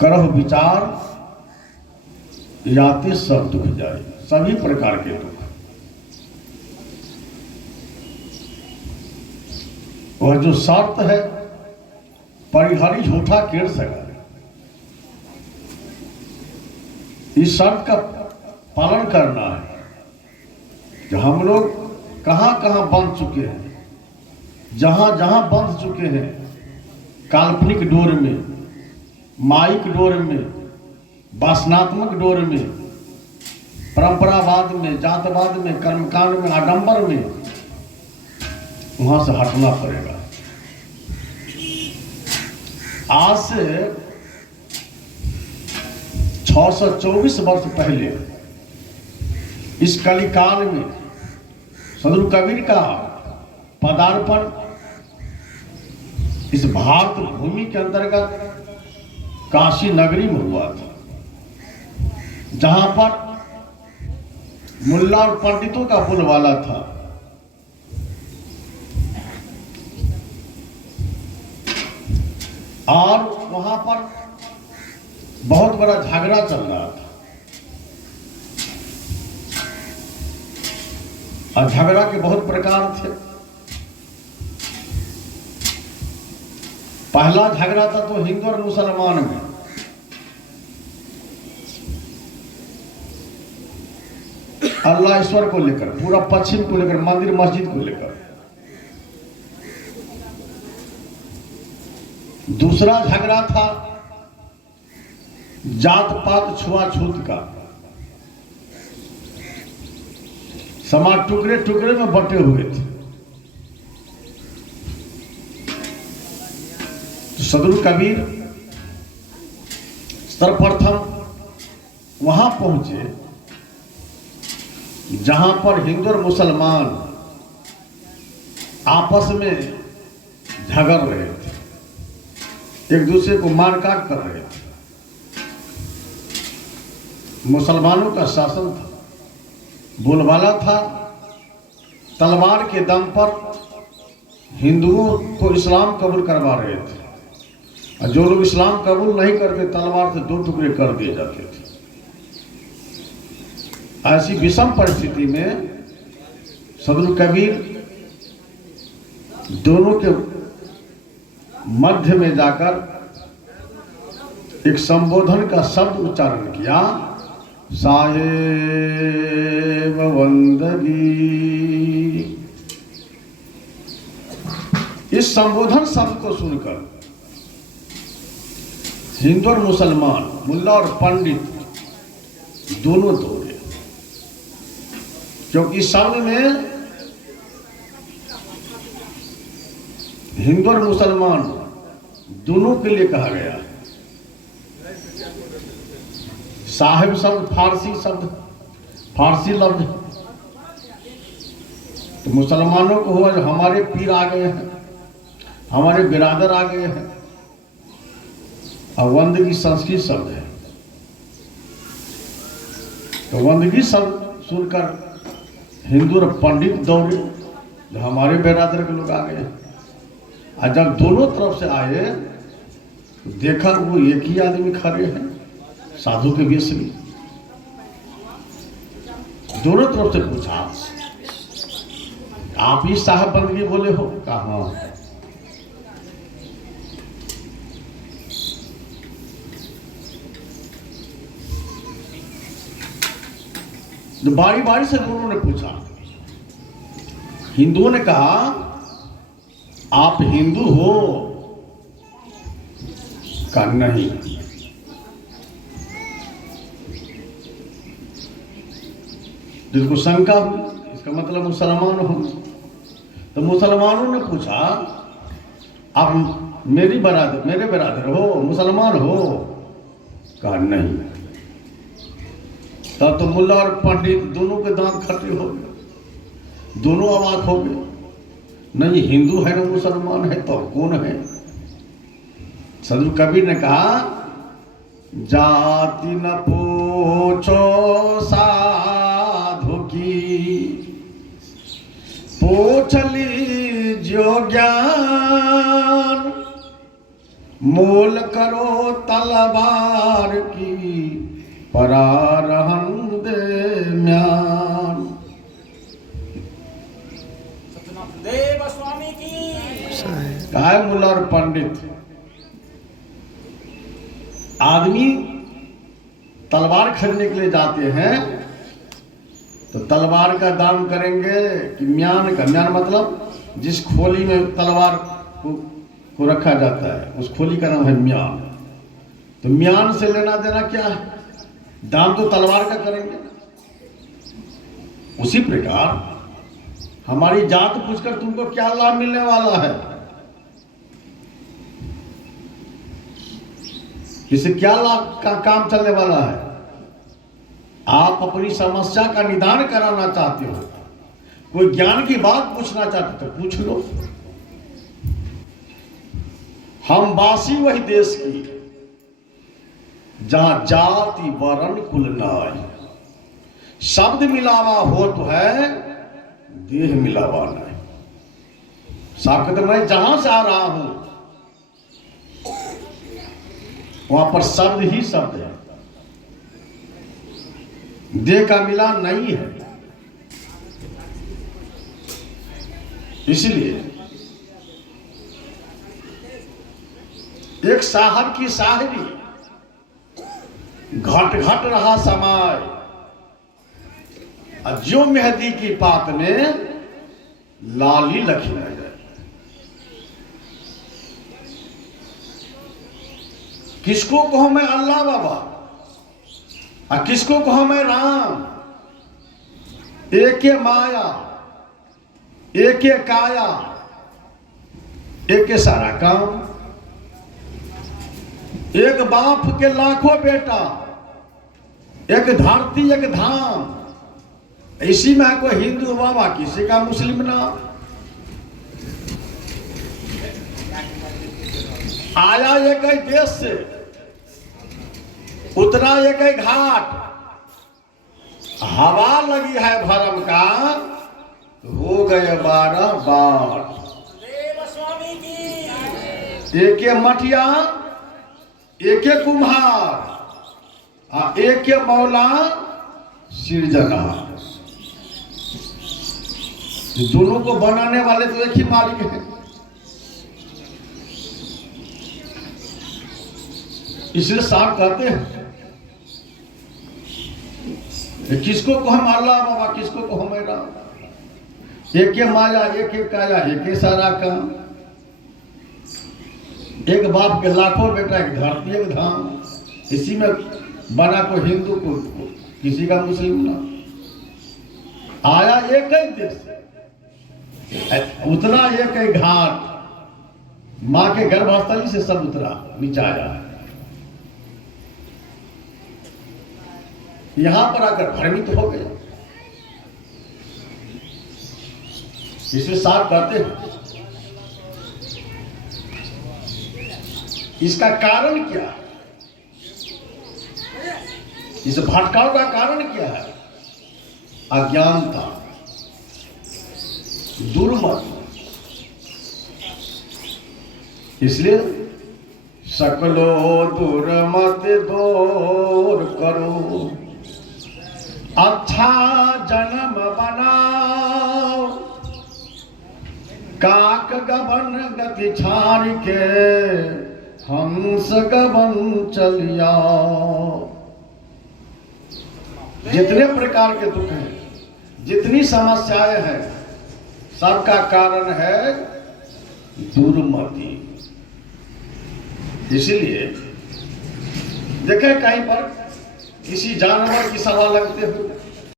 करह विचार याते सब दुख जाए, सभी प्रकार के दुख। वह जो शर्त है परिहरी झूठा केड़ सका, इस शर्त का पालन करना है। जो हम लोग कहां कहां बंध चुके हैं, जहां जहां बंध चुके हैं, काल्पनिक डोर में, माइक डोर में, वासनात्मक डोर में, परंपरावाद में, जातवाद में, कर्मकांड में, आडंबर में, वहां से हटना पड़ेगा। आज से 624 वर्ष पहले इस कलिकाल में सदगुरु कबीर का पदार्पण इस भारत भूमि के अंतर्गत काशी नगरी में हुआ था, जहां पर मुल्ला और पंडितों का बोलबाला था। और वहां पर बहुत बड़ा झगड़ा चल रहा था, और झगड़ा के बहुत प्रकार थे। पहला झगड़ा था तो हिंदू और मुसलमान में। अल्लाह ईश्वर को लेकर, पूरा पश्चिम को लेकर, मंदिर मस्जिद को लेकर। दूसरा झगड़ा था जात पात छुआछूत का। समाज टुकड़े टुकड़े में बटे हुए थे। तो सदगुरु कबीर सर्वप्रथम वहां पहुंचे जहां पर हिंदू और मुसलमान आपस में झगड़ रहे थे, एक दूसरे को मारकाट कर रहे थे। मुसलमानों का शासन था, बोलबाला था। तलवार के दम पर हिंदुओं को इस्लाम कबूल करवा रहे थे, और जो लोग इस्लाम कबूल नहीं करते तलवार से दो टुकड़े कर दिए जाते थे। ऐसी विषम परिस्थिति में सदगुरु कबीर दोनों के मध्य में जाकर एक संबोधन का शब्द उच्चारण किया, साहेब वंदगी। इस संबोधन शब्द को सुनकर हिंदू और मुसलमान, मुल्ला और पंडित दोनों दौड़े, क्योंकि शब्द में हिंदू और मुसलमान दोनों के लिए कहा गया। साहिब शब्द फारसी लफ्ज। तो मुसलमानों को हुआ जो हमारे पीर आ गए हैं, हमारे बिरादर आ गए हैं। और वंदगी संस्कृत शब्द है, तो वंदगी शब्द सुनकर हिंदू और पंडित दौड़े, जो हमारे बिरादर के लोग आ गए। और जब दोनों तरफ से आए तो देखा वो एक ही आदमी खड़े हैं, साधु के वेश में। दोनों तरफ से पूछा, आप ही साहब बंदगी बोले हो? कहा तो बारी बारी से दोनों ने पूछा। हिंदुओं ने कहा, आप हिंदू हो? कहा नहीं। जिसको शंका हुई, इसका मतलब मुसलमान हो। तो मुसलमानों ने पूछा, आप मेरे बरादर हो, मुसलमान हो? कहा नहीं। तब तो मुल्ला और पंडित दोनों के दांत खट्टे हो गए, दोनों अवाक हो गए। नहीं हिंदू है न मुसलमान है, तो कौन है? सदगुरु कबीर ने कहा, जाति न पूछो साधु की, पूछ लीजियो ज्ञान। मोल करो तलवार की परा रहन दे म्यान। देव स्वामी की कहा है मुल्ला और पंडित, आदमी तलवार खरीदने के लिए जाते हैं तो तलवार का दाम करेंगे कि म्यान का। म्यान मतलब जिस खोली में तलवार को रखा जाता है उस खोली का नाम है म्यान। तो म्यान से लेना देना क्या है, दाम तो तलवार का करेंगे। उसी प्रकार हमारी जात पूछकर तुमको क्या लाभ मिलने वाला है, इससे क्या लाभ का काम चलने वाला है। आप अपनी समस्या का निदान कराना चाहते हो, कोई ज्ञान की बात पूछना चाहते तो पूछ लो। हम वासी वही देश की जहां जाति वर्ण कुल नाई, शब्द मिलावा हो तो है, देह मिलावा नहीं। साहब कहते मैं जहां से आ रहा हूं वहां पर शब्द ही शब्द है, देह का मिलान नहीं है। इसलिए एक साहब की साहबी, घट घट रहा समाय, जो मेहदी की पात में लाली लखी न जाए। किसको कहूं मैं अल्लाह बाबा और किसको कहूं मैं राम। एक माया, एक काया, एक सारा काम। एक बाप के लाखों बेटा, एक धरती एक धाम। इसी में कोई हिंदू बाबा, किसी का मुस्लिम नाम। आया एक ही देश से, उतरा एक ही घाट, हवा लगी है भरम का, हो गए 12 बार। देव स्वामी की एक मठिया, एक कुम्हार, एक मौला सिरजनहार। दोनों को बनाने वाले तो एक ही मालिक है। इसलिए साहब कहते हैं किसको को हम अल्लाह बाबा, किसको को हम राम। एक माया, एक काया, एक सारा काम। एक बाप के लाखों बेटा, एक धरती एक धाम। इसी में बना को हिंदू को किसी का मुस्लिम ना। आया एक ही देश, उतरा एक ही घाट। मां के गर्भस्थली से सब उतरा, नीचे आया। यहां पर आकर भ्रमित हो गया। इसमें साफ कहते हैं इसका कारण क्या है, इस भटकाव का कारण क्या है। अज्ञानता, दुर्मत। इसलिए सकलो दुर्मत दूर करो, अच्छा जन्म बनाओ। काक गबन गति छाड़ के हंस गबन चलिया। जितने प्रकार के दुख हैं, जितनी समस्याएं हैं, सबका कारण है दुर्मति। इसलिए देखें कहीं पर किसी जानवर की सभा लगते हुए